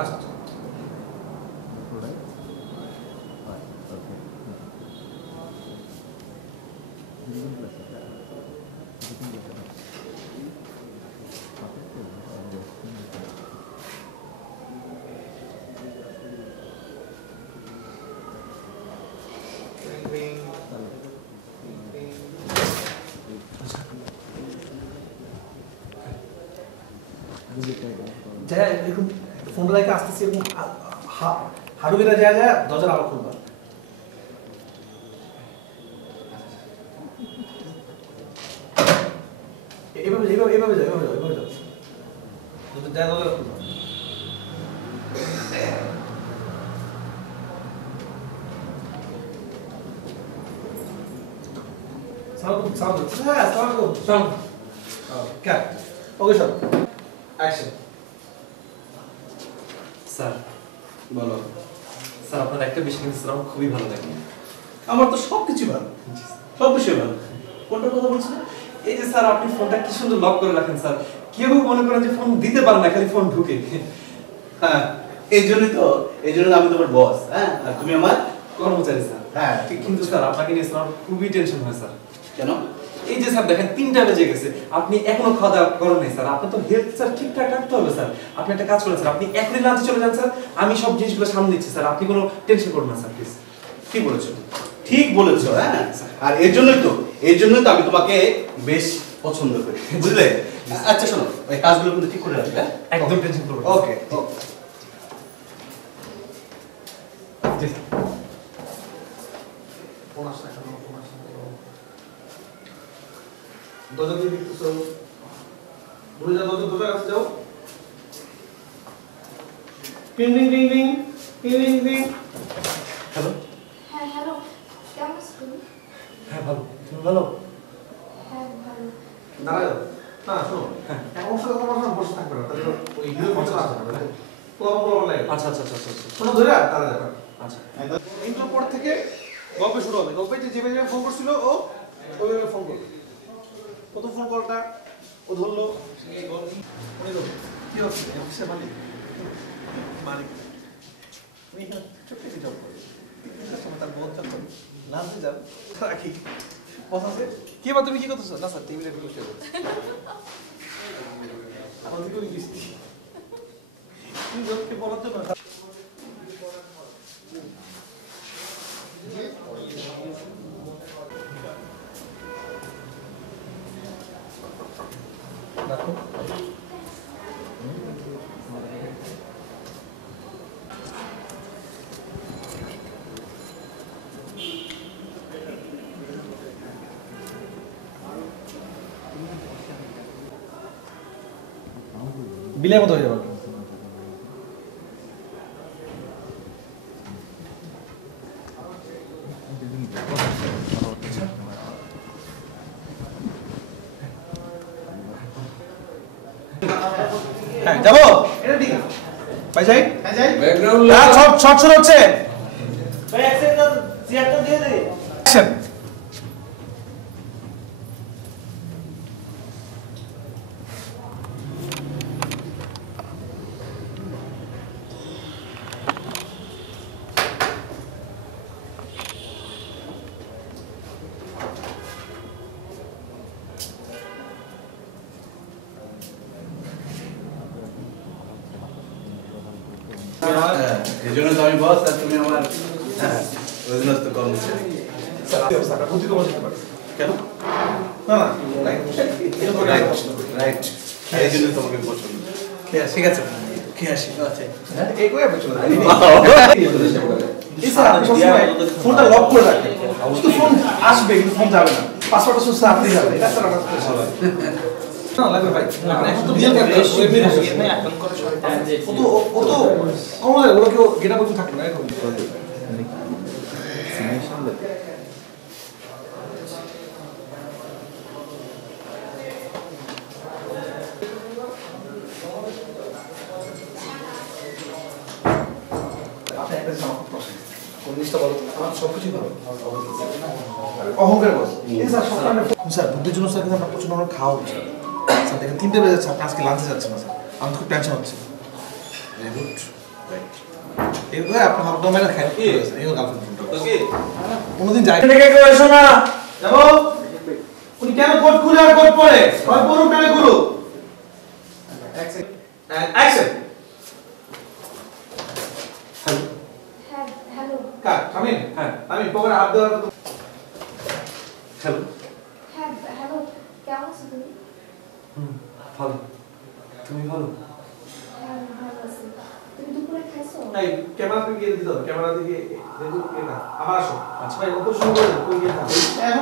আচ্ছা আচ্ছা যায় এরকম ফোনটা রেখে আসতেছি এরকম হাড়ু বেড়া যায় যায় দরজার আবার খুলবা এভাবে এভাবে এভাবে যাও এভাবে যাও এভাবে যাও যায় দরজার খুলবা সাউন্ড সাউন্ড হ্যাঁ সাউন্ড সাউন্ড ওকে ওকে স্যার অ্যাকশন স্যার বলো স্যার আপনার একটা বিষয় কিন্তু স্যার আমার খুবই ভালো লাগে আমার তো সব কিছু ভালো সব বিষয় ভালো কোনটার কথা বলছেন এই যে স্যার আপনি ফোনটা কি সুন্দর লক করে রাখেন স্যার কেউ মনে করেন যে ফোন দিতে পারে না খালি ফোন ঢুকে হ্যাঁ এই জন্য আমি তোমার বস হ্যাঁ আর তুমি আমার কর্মচারী স্যার হ্যাঁ কিন্তু স্যার আপনাকে নিয়ে স্যার আমার খুবই টেনশন হয় স্যার কেন এই যে স্যার দেখেন 3টা বেজে গেছে আপনি এখনো খাওয়া দাওয়া করেন নাই স্যার আপনি তো হেলথ স্যার ঠিকঠাক রাখতে হবে স্যার আপনি একটা কাজ করেন স্যার আপনি এখনই লাঞ্চে চলে যান স্যার আমি সব জিনিসগুলো সামনে দিচ্ছি স্যার আপনি কোনো টেনশন করবেন না স্যার প্লিজ কি বলেছো ঠিক বলেছো হ্যাঁ আর এর জন্যই তো আমি তোমাকে বেশ পছন্দ করি বুঝলে আচ্ছা শোনো ওই কাজগুলো কিন্তু ঠিক করে রাখবে একদম টেনশন করবেন ওকে দরজা দিয়ে দিতেছো বলে যাও দরজা কাছে যাও টিং টিং টিং টিং টিং টিং টিং হ্যালো হ্যাঁ হ্যালো কেমন আছো তুমি? হ্যাঁ ভালো তুমি ভালো হ্যাঁ ভালো দাঁড়াও না শোনো এখন সাথে তোমার সাথে বসে থাকবে না তাহলে ওই হিরো কথা আছে না পোলা লাগে আচ্ছা আচ্ছা আচ্ছা আচ্ছা শোনো ধরে দাঁড়া যাবে আচ্ছা ইন্টার পর থেকে গল্প শুরু হবে গল্পে যে যেভাবে ফোন করছিল ও ওইভাবে ফোন করবে প্রথম ফোন কলটা ও ধরলো কি হচ্ছে অফিসের মালিক মালিক উনি এখানে ছোট্ট একটি জব করে সময় তার বোধ জব করে লাঞ্চে যান রাখি বস আছে কি বা তুমি কি করতেছো না স্যার টেবিলে বসে করছি আমাদের করে গেছি তুমি জবকে বলার জন্য দেখো বিলের মতো হয়ে যাবে হ্যাঁ যাবো এটা ঠিক আছে ভাই যাই হ্যাঁ যাই ব্যাকগ্রাউন্ড শর্ট শুরু হচ্ছে ভাই এক সেকেন্ড চেয়ারটা দিয়ে দে অ্যাকশন এই জন্য তো আমি বস আর তুমি আমার অধীনস্থ কর্মচারী কেন না রাইট এই জন্য তোমাকে পছন্দ ঠিক আছে খেয়ে আসি এই কই পছন্দ ফোনটা লক করে রাখে ফোন আসবে কিন্তু ফোন যাবে না পাসওয়ার্ডটা সুস্থ আপনি যাবে এটা স্যার আমার না লাগবে ভাই এখন তো রিয়েল ক্যামেরা এখন করে ও তো কর্মচারী ওরা কেউ গেটা পর্যন্ত থাকবে না এরকম আপনি একটা জামা খুব পছন্দ কোন জিনিসটা বলো আমার সবকিছুই ভালো অহংকার বস স্যার স্যার বুদ্ধির জন্য স্যার কিন্তু আপনার প্রচন্ড আমার খাওয়া হচ্ছে স্যার দেখেন 3টে বেজে যাচ্ছে আপনি আজকে লাঞ্চে যাচ্ছেন না স্যার আমার খুব টেনশন হচ্ছে ভেরি গুড এরপরে আপনি হক ডোমেনে খাই কি এই গার্লফ্রেন্ড ফোনটা তো কি কোনোদিন যাই থেকে কেউ এসো না যাবো উনি কেন কোট খুলে আর কোট পরে হয় পরুক না করুক অ্যাকশন অ্যাকশন হ্যাঁ হ্যালো কাট শামিম হ্যাঁ আমি পকেটে হাত দেওয়ার মতো হ্যালো হ্যাঁ হ্যালো কেমন আছো তুমি ভালো তুমি ভালো হ্যাঁ ভালো আছি তুমি দুপুরে খাইছো এই ক্যামেরা থেকে গিয়ে দিতে হবে ক্যামেরা দিকে দেখো এটা আবার আসো আচ্ছা ভাই ওপর শুরু করে কই গিয়ে থাকো এখন